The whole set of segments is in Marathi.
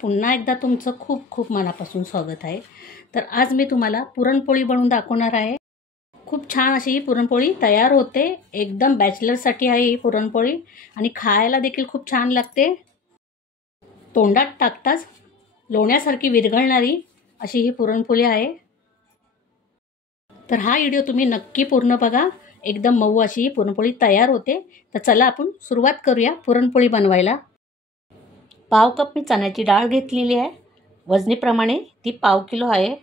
पुन्हा एकदा तुमचं खूप खूप मनापासून स्वागत आहे। तर आज मी तुम्हाला पुरणपोळी बनवून दाखवणार आहे। खूप छान अशी ही पुरणपोळी तयार होते। एकदम बॅचलरसाठी आहे ही पुरणपोळी आणि खायला देखील खूप छान लागते। तोंडात टाकताच लोण्यासारखी विरघळणारी अशी ही पुरणपोळी आहे। तर हा व्हिडिओ तुम्ही नक्की पूर्ण बघा। एकदम मऊ अशी ही पुरणपोळी तयार होते। तर चला आपण सुरुवात करूया पुरणपोळी बनवायला। पाव कप मी चण्याची डाळ घेतलेली आहे। वजनीप्रमाणे ती पाव किलो आहे।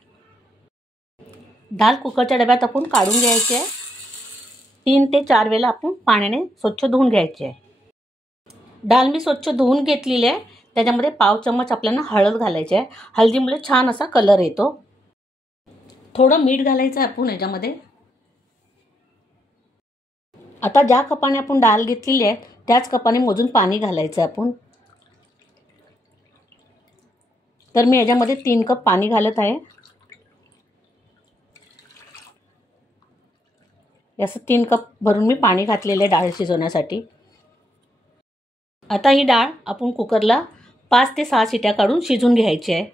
डाळ कुकरच्या डब्यात आपण काढून घ्यायची आहे। 3 ते 4 वेळा आपण पाण्याने स्वच्छ धुवून घ्यायची आहे। डाळ मी स्वच्छ धुवून घेतलेली आहे। त्याच्यामध्ये पाव चम्मच आपल्याला हळद घालायची आहे। हळदीमुळे छान असा कलर येतो। थोडं मीठ घालायचं आहे आपण याच्यामध्ये। आता ज्या कपाने आपण डाळ घेतलेली आहे त्याच कपाने मोजून पाणी घालायचं आहे आपण। तर मी याच्यामध्ये 3 कप पाणी घालत आहे। याचं 3 कप भरून मी पाणी घातलेले आहे डाळ शिजवण्यासाठी। आता ही डाळ आपण कुकरला 5 ते 6 शिट्या काढून शिजवून घ्यायची आहे।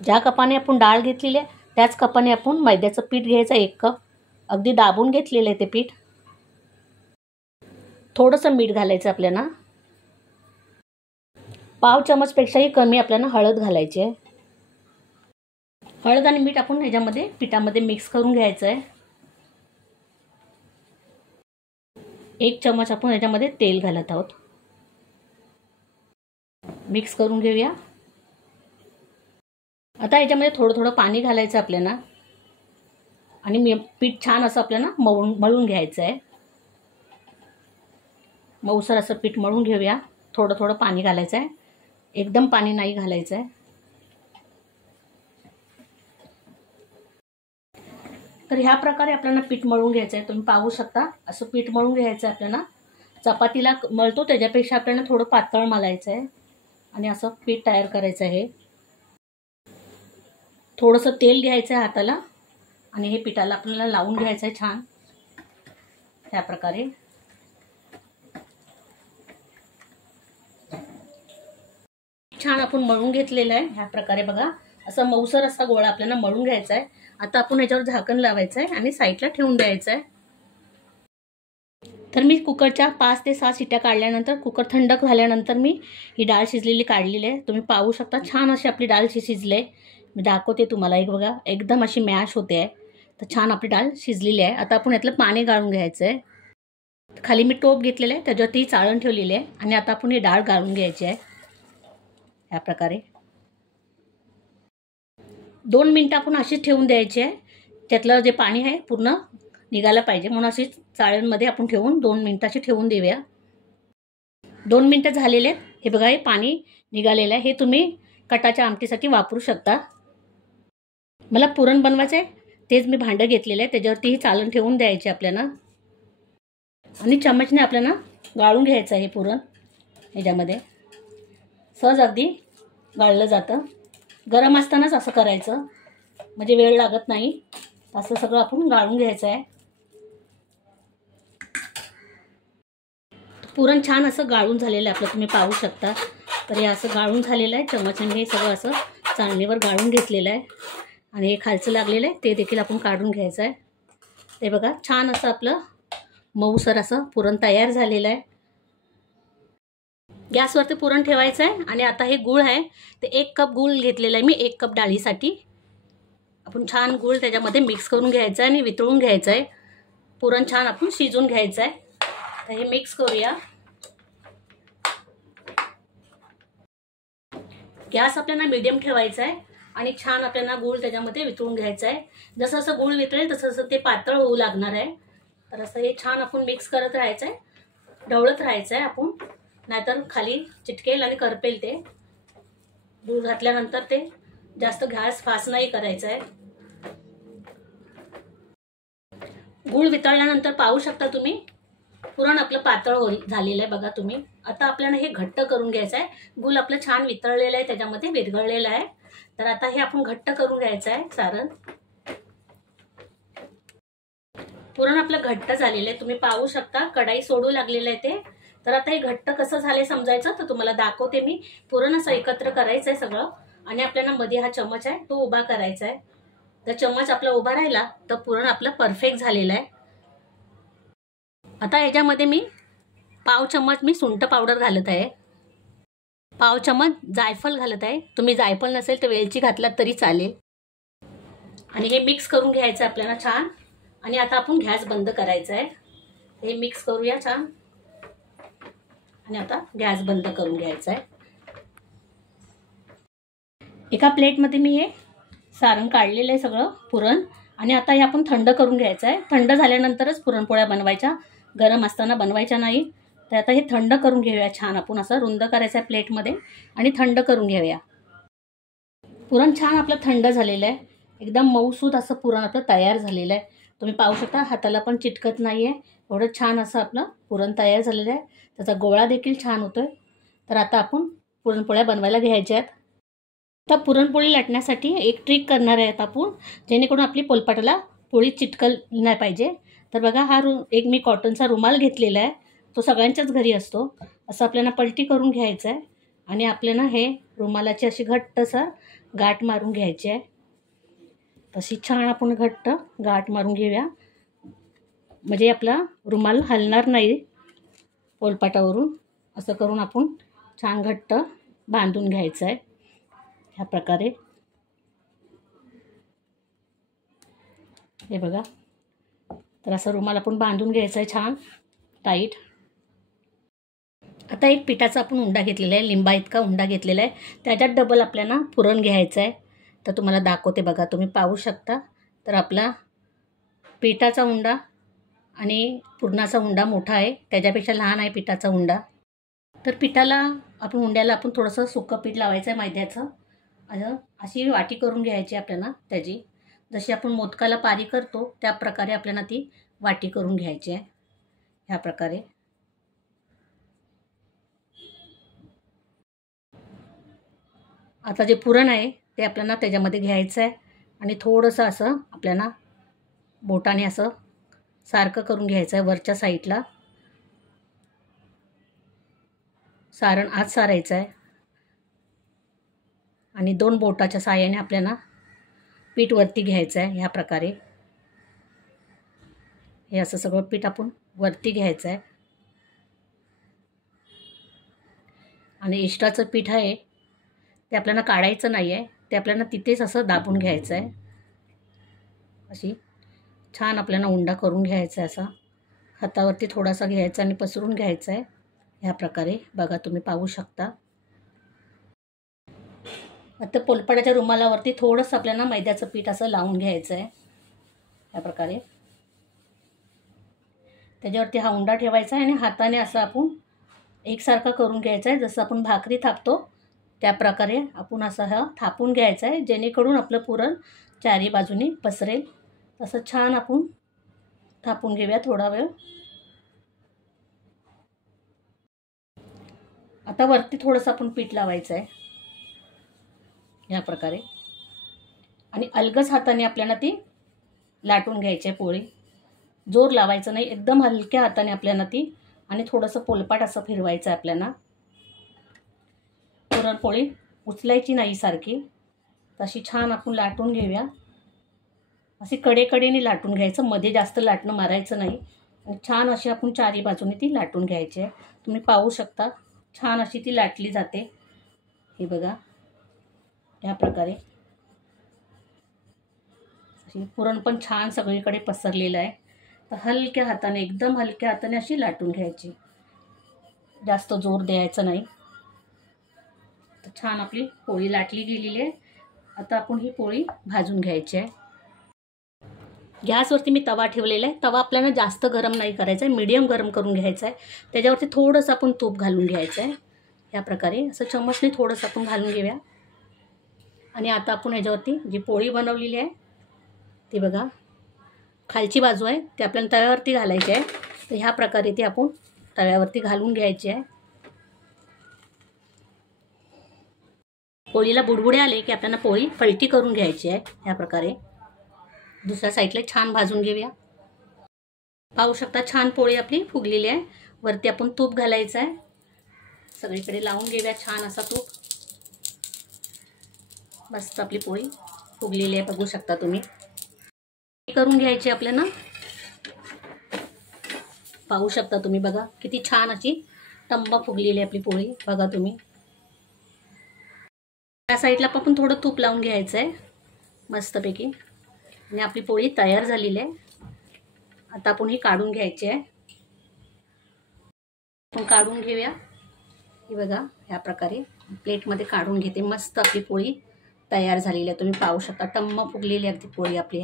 ज्या कपाने आपण डाळ घेतलेली आहे त्याच कपाने आपण मैद्याचं पीठ घ्यायचं 1 कप। अगदी दाबून घेतलेलं आहे ते पीठ। थोडंसं मीठ घालायचं आपल्याला। पाव चमचपेक्षाही कमी आपल्याला हळद घालायची आहे। हळद आणि मीठ आपण ह्याच्यामध्ये पिठामध्ये मिक्स करून घ्यायचं आहे। 1 चमच आपण ह्याच्यामध्ये तेल घालत आहोत। मिक्स करून घेऊया। आता ह्याच्यामध्ये थोडं थोडं पाणी घालायचं आपल्याला आणि पीठ छान असं आपल्याला मळून घ्यायचं आहे। मऊसर असं पीठ मळून घेऊया। थोडं थोडं पाणी घालायचं आहे। एकदम पाणी नाही घालायचं आहे। तर ह्या प्रकारे आपल्याला पीठ मळून घ्यायचं आहे। तुम्ही पाहू शकता असं पीठ मळून घ्यायचं आहे आपल्याला। चपातीला मळतो त्याच्यापेक्षा आपल्याला थोडं पातळ मळायचं आहे आणि असं पीठ तयार करायचं आहे। थोडंसं तेल घ्यायचं आहे हाताला आणि हे पिठाला आपल्याला लावून घ्यायचं आहे छान त्या प्रकारे। छान आपण मळून घेतलेलं आहे ह्या प्रकारे बघा। असं मऊसर असा गोळा आपल्याला मळून घ्यायचा आहे। आता आपण याच्यावर झाकण लावायचं आहे आणि साईडला ठेवून द्यायचं आहे। तर मी कुकरच्या 5 ते 6 शिट्या काढल्यानंतर कुकर थंड झाल्यानंतर मी ही डाळ शिजलेली काढलेली आहे। तुम्ही पाहू शकता छान अशी आपली डाळ शिजले। मी दाखवते तुम्हाला एक बघा एकदम अशी मॅश होते आहे। तर छान आपली डाळ शिजलेली आहे। आता आपण यातलं पाणी गाळून घ्यायचं आहे। खाली मी टोप घेतलेलं आहे त्याच्यावरती चाळण ठेवलेली आहे आणि आता आपण ही डाळ गाळून घ्यायची आहे ह्या प्रकारे। 2 मिनिटं आपण अशीच ठेवून द्यायची आहे। त्यातलं जे पाणी आहे पूर्ण निघायला पाहिजे म्हणून अशी चाळणमध्ये आपण ठेवून 2 मिनिटाची ठेवून देऊया। 2 मिनिटं झालेले आहेत। हे बघा हे पाणी निघालेलं आहे। हे तुम्ही कटाच्या आमटीसाठी वापरू शकता। मला पुरण बनवायचं आहे तेच मी भांडं घेतलेलं आहे त्याच्यावरती ही चाळण ठेवून द्यायची आपल्याला आणि चमचने आपल्याला गाळून घ्यायचं आहे पुरण। ह्याच्यामध्ये सहज अगदी गाळलं जातं। गरम असतानाच असं करायचं म्हणजे वेळ लागत नाही। असं सगळं आपण गाळून घ्यायचं आहे। पुरण छान असं गाळून झालेलं आहे आपलं तुम्ही पाहू शकता। तर हे असं गाळून झालेलं आहे। चमच्याने हे सगळं असं चाळणीवर गाळून घेतलेलं आहे आणि हे खालचं लागलेलं आहे ते देखील आपण काढून घ्यायचं आहे। ते बघा छान असं आपलं मऊसर असं पुरण तयार झालेलं आहे। गॅसवरती पुरण ठेवायचं आहे आणि आता हे गूळ आहे ते 1 कप गूळ घेतलेला आहे मी 1 कप डाळीसाठी। आपण छान गूळ त्याच्यामध्ये मिक्स करून घ्यायचं आहे आणि वितळून घ्यायचं आहे। पुरण छान आपण शिजवून घ्यायचं आहे। तर हे मिक्स करूया। गॅस आपल्याला मीडियम ठेवायचा आहे आणि छान आपल्याला गूळ त्याच्यामध्ये वितळून घ्यायचं आहे। जसं जसं गूळ वितळेल तसं तसं ते पातळ होऊ लागणार आहे। तर असं हे छान आपण मिक्स करत राहायचं आहे। ढवळत राहायचं आहे आपण नाहीतर खाली चिटकेल आणि करपेल ते। गूळ घातल्यानंतर ते जास्त गॅस फास्ट नाही करायचा आहे। गूळ वितळल्यानंतर पाहू शकता तुम्ही पुरण आपलं पातळ झालेलं आहे बघा तुम्ही। आता आपल्याला हे घट्ट करून घ्यायचं आहे। गूळ आपलं छान वितळलेलं आहे त्याच्यामध्ये विरघळलेलं आहे। तर आता हे आपण घट्ट करून घ्यायचं आहे सारण। पुरण आपलं घट्ट झालेलं आहे तुम्ही पाहू शकता कढाई सोडू लागलेलं आहे ते। तर आता हे घट्ट कसं झालंय समजायचं तर तुम्हाला दाखवते मी. पुरण असं एकत्र करायचं आहे सगळं आणि आपल्याला मध्ये हा चमच आहे तो उभा करायचा आहे. तर चमच आपला उभा राहिला तर पुरण आपलं परफेक्ट झालेलं आहे. आता याच्यामध्ये मी पाव चमच मी सुंठ पावडर घालत आहे, पाव चमच जायफळ घालत आहे. तुम्ही जायफळ नसेल तर वेलची घातलात तरी चालेल. आणि हे मिक्स करून घ्यायचं आपल्याला छान. आणि आता आपण गॅस बंद करायचा आहे. हे मिक्स करूया छान आणि आता गॅस बंद करून घ्यायचा आहे. एका प्लेटमध्ये मी हे सारण काढलेलं आहे सगळं पुरण. आणि आता हे आपण थंड करून घ्यायचं आहे. थंड झाल्यानंतरच पुरणपोळ्या बनवायच्या, गरम असताना बनवायच्या नाही. तर आता हे थंड करून घेऊया छान. आपण असं रुंद करायचं आहे प्लेटमध्ये आणि थंड करून घेऊया. पुरण छान आपलं थंड झालेलं आहे. एकदम मऊसूत असं पुरण आपलं तयार झालेलं आहे. तुम्ही पाहू शकता हाताला पण चिटकत नाही आहे. एवढं छान असं आपलं पुरण तयार झालेलं आहे. त्याचा गोळा देखील छान होतोय. तर आता आपण पुरणपोळ्या बनवायला घ्यायच्या आहेत. तर पुरणपोळी लाटण्यासाठी एक ट्रिक करणार आहेत आपण, जेणेकरून आपली पोलपाटाला पोळी चिटकल नाही पाहिजे. तर बघा हा एक मी कॉटनचा रुमाल घेतलेला आहे. तो सगळ्यांच्याच घरी असतो. असं आपल्याला पलटी करून घ्यायचं आहे आणि आपल्याला हे रुमालाची अशी घट्टसर गाठ मारून घ्यायची आहे. तशी छान आपण घट्ट गाठ मारून घेऊया, म्हणजे आपला रुमाल हलणार नाही पोलपाटावरून. असं करून आपण छान घट्ट बांधून घ्यायचं आहे ह्या प्रकारे. हे बघा, तर असं रुमाल आपण बांधून घ्यायचं आहे छान टाईट. आता एक पिठाचा आपण उंडा घेतलेला आहे, लिंबा इतका उंडा घेतलेला आहे. त्याच्यात डबल आपल्याला पुरण घ्यायचं आहे. तर तुम्हाला दाखवते बघा, तुम्ही पाहू शकता. तर आपला पिठाचा उंडा आणि पुरणाचा उंडा मोठा आहे, त्याच्यापेक्षा लहान आहे पिठाचा उंडा. तर पिठाला आपण उंड्याला आपण थोडंसं सुकं पीठ लावायचं आहे मैद्याचं. अशी वाटी करून घ्यायची आपल्याला त्याची. जशी आपण मोदकाला पारी करतो त्या प्रकारे आपल्याला ती वाटी करून घ्यायची आहे ह्या प्रकारे. आता जे पुरण आहे ते आपल्याला त्याच्यामध्ये घ्यायचं आहे आणि थोडंसं असं आपल्याला बोटाने असं सारखं करून घ्यायचं आहे. वरच्या साईडला सारण आत सारायचं आहे आणि 2 बोटाच्या साहाय्याने आपल्याला पीठ वरती घ्यायचं आहे ह्या प्रकारे. हे असं सगळं पीठ आपण वरती घ्यायचं आहे आणि एक्स्ट्राचं पीठ आहे ते आपल्याला काढायचं नाही आहे, ते आपल्याला तिथेच असं दाबून घ्यायचं आहे. अशी छान आपल्याला उंडा करून घ्यायचा आहे. असा हातावरती थोडासा घ्यायचा आणि पसरून घ्यायचा आहे ह्या प्रकारे. बघा तुम्ही पाहू शकता. आता पोलपाटाच्या रुमालावरती थोडंसं आपल्याला मैद्याचं पीठ असं लावून घ्यायचं आहे ह्या प्रकारे. त्याच्यावरती हा उंडा ठेवायचा आहे आणि हाताने असं आपण एकसारखं करून घ्यायचं आहे. जसं आपण भाकरी थापतो त्या प्रकारे आपण असं हा थापून घ्यायचं आहे, जेणेकरून आपलं पुरण चारी बाजूनी पसरेल. तसं छान आपण थापून घेऊया थोडा वेळ. आता वरती थोडंसं आपण पीठ लावायचं आहे ह्या प्रकारे आणि अलगद हाताने आपल्याला ती लाटून घ्यायची आहे पोळी. जोर लावायचं नाही, एकदम हलक्या हाताने आपल्याला ती. आणि थोडंसं पोलपाट असं फिरवायचं आहे आपल्याला. पुरणपोळी उचलायची नाही सारखी, तशी छान आपण लाटून घेऊया. अशी कडेकडेने लाटून घ्यायचं, मध्ये जास्त लाटणं मारायचं नाही. आणि छान अशी आपण चारी बाजूने ती लाटून घ्यायची आहे. तुम्ही पाहू शकता छान अशी ती लाटली जाते. हे बघा या प्रकारे. अशी पुरण पण छान सगळीकडे पसरलेलं आहे. तर हलक्या हाताने, एकदम हलक्या हाताने अशी लाटून घ्यायची, जास्त जोर द्यायचा नाही. तर छान आपली पोळी लाटली गेलेली आहे. आता आपण ही पोळी भाजून घ्यायची आहे. गॅसवरती मी तवा ठेवलेला आहे. तवा आपल्याला जास्त गरम नाही करायचा आहे, मीडियम गरम करून घ्यायचा आहे. त्याच्यावरती थोडंसं आपण तूप घालून घ्यायचं आहे या प्रकारे. असं चम्मचने थोडंसं आपण घालून घेऊया. आणि आता आपण ह्याच्यावरती जी पोळी बनवलेली आहे ती बघा, खालची बाजू आहे ती आपल्याला तव्यावरती घालायची आहे. तर ह्या प्रकारे ती आपण तव्यावरती घालून घ्यायची आहे. पोळीला बुडबुडे आले की आपल्याला पोळी पलटी करून घ्यायची आहे ह्या प्रकारे. दुसऱ्या साईडला छान भाजून घेऊया. पाहू शकता छान पोळी आपली फुगलेली आहे. वरती आपण तूप घालायचं आहे. सगळीकडे लावून घेऊया छान असा तूप. मस्त आपली पोळी फुगलेली आहे, बघू शकता तुम्ही. करून घ्यायची आपल्याला. पाहू शकता तुम्ही, बघा किती छान अशी टंबा फुगलेली आहे आपली पोळी, बघा तुम्ही. त्या साईडला आपण थोडं तूप लावून घ्यायचं आहे मस्तपैकी. आणि आपली पोळी तयार झालेली आहे. आता आपण ही काढून घ्यायची आहे. आपण काढून घेऊया. ही बघा ह्या प्रकारे प्लेटमध्ये काढून घेते. मस्त आपली पोळी तयार झालेली आहे. तुम्ही पाहू शकता टम्मा फुगलेली आहे ती पोळी आपली.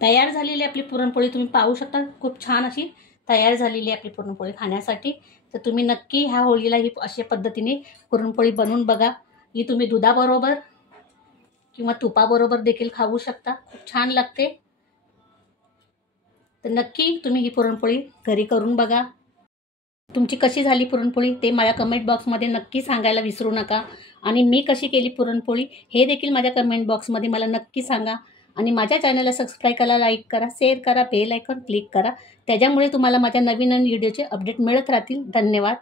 तयार झालेली आपली पुरणपोळी तुम्ही पाहू शकता. खूप छान अशी तयार झालेली आहे आपली पुरणपोळी खाण्यासाठी. तर तुम्ही नक्की ह्या होळीला ही अशा पद्धतीने पुरणपोळी बनवून बघा. ही तुम्ही दुधाबरोबर किंवा तुपाबरोबर देखील खाऊ शकता. खूप छान लागते. तर नक्की तुम्ही ही पुरणपोळी घरी करून बघा. तुमची कशी झाली पुरणपोळी ते माझ्या कमेंट बॉक्समध्ये नक्की सांगायला विसरू नका. आणि मी कशी केली पुरणपोळी हे देखील माझ्या कमेंट बॉक्समध्ये मला नक्की सांगा. आणि माझ्या चॅनलला सबस्क्राईब करा, लाईक करा, शेअर करा, बेल आयकॉन क्लिक करा. त्याच्यामुळे तुम्हाला माझ्या नवीन नवीन व्हिडिओचे अपडेट मिळत राहतील. धन्यवाद.